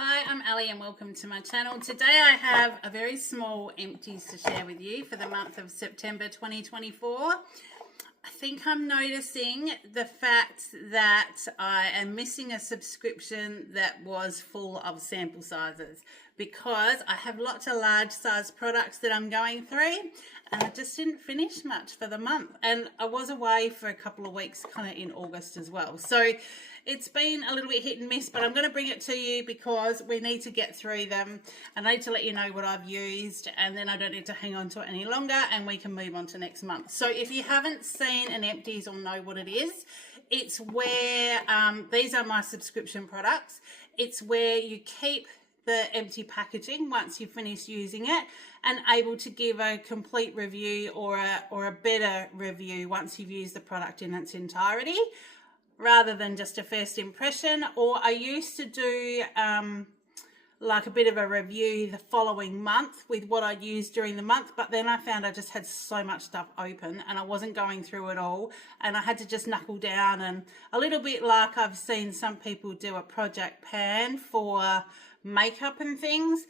Hi, I'm Ali and welcome to my channel. Today I have a very small empties to share with you for the month of September 2024. I think I'm noticing the fact that I am missing a subscription that was full of sample sizes because I have lots of large size products that I'm going through and I just didn't finish much for the month. And I was away for a couple of weeks kind of in August as well. So it's been a little bit hit and miss, but I'm going to bring it to you because we need to get through them. I need to let you know what I've used and then I don't need to hang on to it any longer and we can move on to next month. So if you haven't seen an empties or know what it is, it's where, these are my subscription products. It's where you keep the empty packaging once you've finished using it and able to give a complete review or a better review once you've used the product in its entirety, rather than just a first impression. Or I used to do like a bit of a review the following month with what I used during the month, but then I found I just had so much stuff open and I wasn't going through it all and I had to just knuckle down, and a little bit like I've seen some people do a project pan for makeup and things.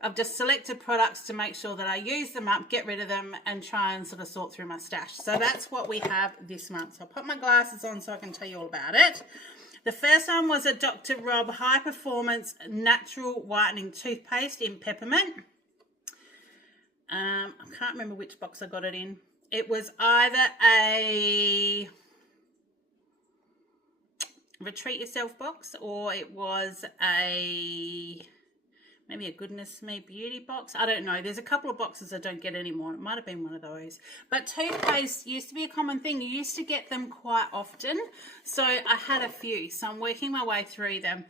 I've just selected products to make sure that I use them up, get rid of them, and try and sort of sort through my stash. So that's what we have this month. So I'll put my glasses on so I can tell you all about it. The first one was a Dr. Rob High Performance Natural Whitening Toothpaste in Peppermint. I can't remember which box I got it in. It was either a Retreat Yourself box or it was maybe a Goodness Me Beauty box. I don't know. There's a couple of boxes I don't get anymore. It might have been one of those. But toothpaste used to be a common thing. You used to get them quite often. So I had a few. So I'm working my way through them.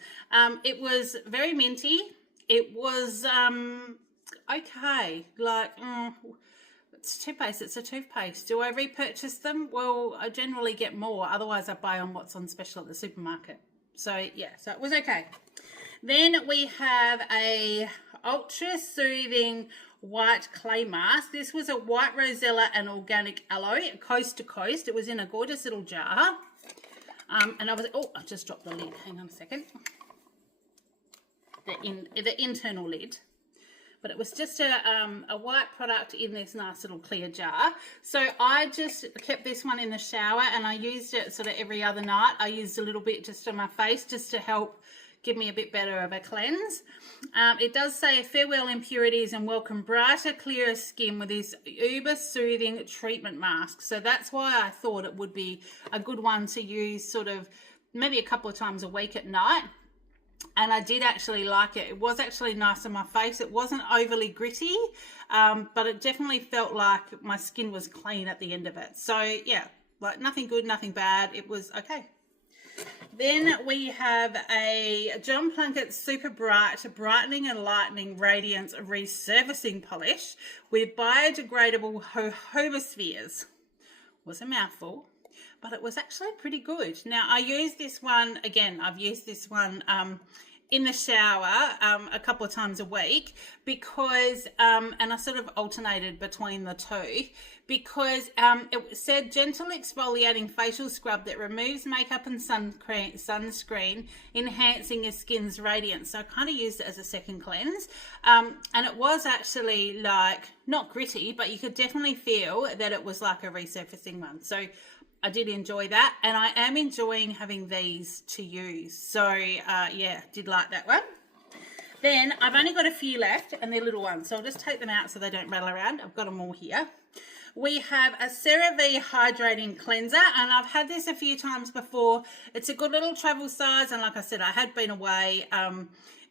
It was very minty. It was okay. Like, it's toothpaste. It's a toothpaste. Do I repurchase them? Well, I generally get more. Otherwise, I buy on what's on special at the supermarket. So, yeah. So it was okay. Then we have a ultra soothing white clay mask. This was a white rosella and organic aloe, coast to coast. It was in a gorgeous little jar. And I just dropped the lid. Hang on a second. The internal lid. But it was just a white product in this nice little clear jar. So I just kept this one in the shower and I used it sort of every other night. I used a little bit just on my face just to help give me a bit better of a cleanse. It does say farewell impurities and welcome brighter, clearer skin with this uber soothing treatment mask. So that's why I thought it would be a good one to use sort of maybe a couple of times a week at night. And I did actually like it. It was actually nice on my face. It wasn't overly gritty, but it definitely felt like my skin was clean at the end of it. So yeah, like nothing good, nothing bad. It was okay. Then we have a John Plunkett Super Bright Brightening and Lightening Radiance Resurfacing Polish with biodegradable jojoba spheres. Was a mouthful, but it was actually pretty good. Now, I use this one, again, I've used this one in the shower a couple of times a week because, and I sort of alternated between the two, because it said gentle exfoliating facial scrub that removes makeup and sunscreen, enhancing your skin's radiance. So I kind of used it as a second cleanse. And it was actually like, not gritty, but you could definitely feel that it was like a resurfacing one. So I did enjoy that, and I am enjoying having these to use. So, yeah, did like that one. Then I've only got a few left, and they're little ones, so I'll just take them out so they don't rattle around. I've got them all here. We have a CeraVe Hydrating Cleanser, and I've had this a few times before. It's a good little travel size, and like I said, I had been away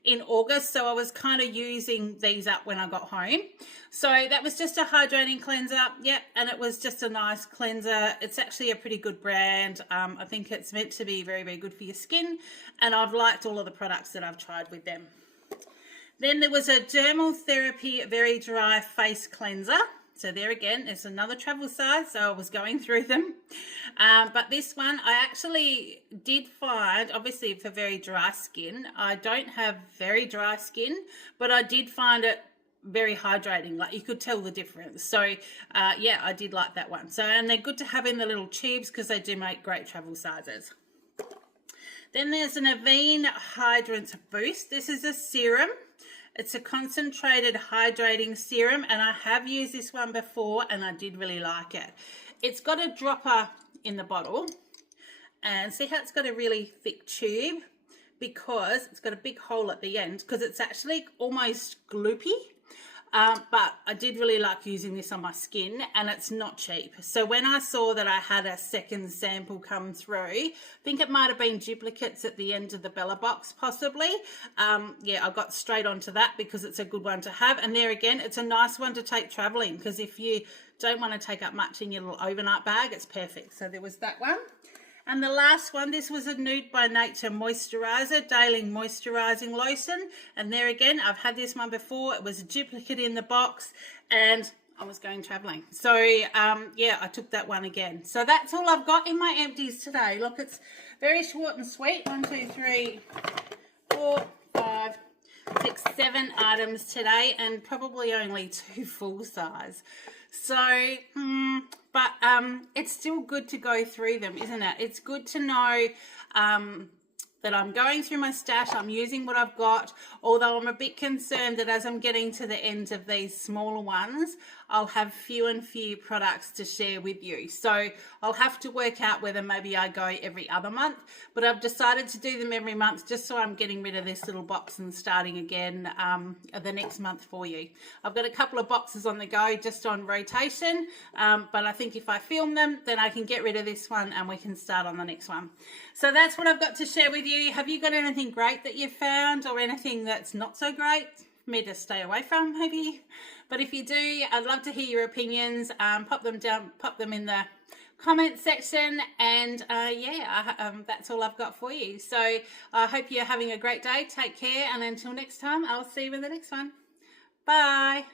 in August, so I was kind of using these up when I got home. So that was just a hydrating cleanser, yep, and it was just a nice cleanser. It's actually a pretty good brand. I think it's meant to be very, very good for your skin, and I've liked all of the products that I've tried with them. Then there was a Dermal Therapy Very Dry Face Cleanser. So there again, it's another travel size, so I was going through them. But this one, I actually did find, obviously for very dry skin, I don't have very dry skin, but I did find it very hydrating. Like you could tell the difference. So yeah, I did like that one. So, and they're good to have in the little tubes because they do make great travel sizes. Then there's an Avene Hydrant Boost. This is a serum. It's a concentrated hydrating serum, and I have used this one before and I did really like it. It's got a dropper in the bottle, and see how it's got a really thick tube, because it's got a big hole at the end, because it's actually almost gloopy. But I did really like using this on my skin, and it's not cheap. So when I saw that I had a second sample come through, I think it might have been duplicates at the end of the Bella box possibly. Yeah, I got straight onto that because it's a good one to have. And there again, it's a nice one to take traveling, because if you don't want to take up much in your little overnight bag, it's perfect. So there was that one. And the last one, this was a Nude by Nature Moisturiser, Daily Moisturising Lotion. And there again, I've had this one before. It was a duplicate in the box, and I was going travelling. So, yeah, I took that one again. So that's all I've got in my empties today. Look, it's very short and sweet. 1, 2, 3, 4, 5, 6, 7 items today, and probably only 2 full size. So, but it's still good to go through them, isn't it? It's good to know that I'm going through my stash, I'm using what I've got, although I'm a bit concerned that as I'm getting to the end of these smaller ones, I'll have few and few products to share with you. So I'll have to work out whether maybe I go every other month, but I've decided to do them every month just so I'm getting rid of this little box and starting again the next month for you. I've got a couple of boxes on the go just on rotation, but I think if I film them, then I can get rid of this one and we can start on the next one. So that's what I've got to share with you. Have you got anything great that you've found, or anything that's not so great for me to stay away from maybe? But if you do, I'd love to hear your opinions. Pop them down, pop them in the comment section, and yeah, that's all I've got for you. So I hope you're having a great day. Take care, and until next time, I'll see you in the next one. Bye.